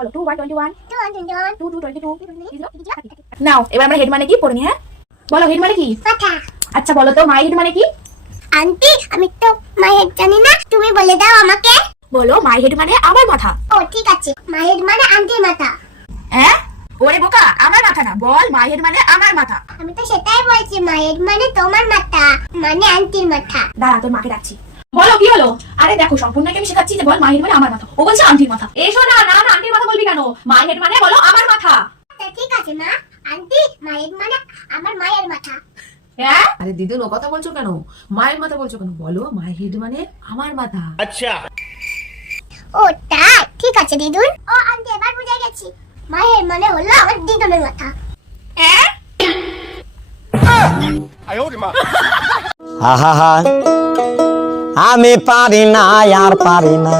বলো 2 1 21 2 2 22 নাও এবার আমরা হেড মানে কি পড়ে নি। হ্যাঁ বলো হেড মানে কি? মাথা। আচ্ছা বলো তো মাই হেড মানে কি? আন্টি আমি তো মাই হেড জানি না, তুমি বলে দাও আমাকে। বলো মাই হেড মানে আমার মাথা। ও ঠিক আছে, মাই হেড মানে আন্টির মাথা। হ্যাঁ ওরে বোকা, আমার মাথা না, বল মাই হেড মানে আমার মাথা। আমি তো সেটাই বলছি, মাই হেড মানে তোমার মাথা, মানে আন্টির মাথা। দাঁড়া তোর মাকে ডাকছি। বলো কি হলো? আরে দেখো সম্পূর্ণকে আমি শেখাচ্ছি যে বল মাই হেড মানে আমার মাথা, ও বলছে আন্টির মাথা। এসো না না না, আন্টির মাথা বলবি কেন? মাই হেড মানে বলো আমার মাথা। তা ঠিক আছে মা, আন্টি মাই হেড মানে আমার মায়ের মাথা। হ্যাঁ আরে দিদুন ও কথা বলছো কেন? মায়ের মাথা বলছো কেন? বলো মাই হেড মানে আমার মাথা। ও তাই, ঠিক আছে দিদুন। ও আন্টি এবার বুঝে গেছি, মাই হেড মানে হলো আমার দিদুনের মাথা। হ্যাঁ আহা আমি পারি না আর পারি না।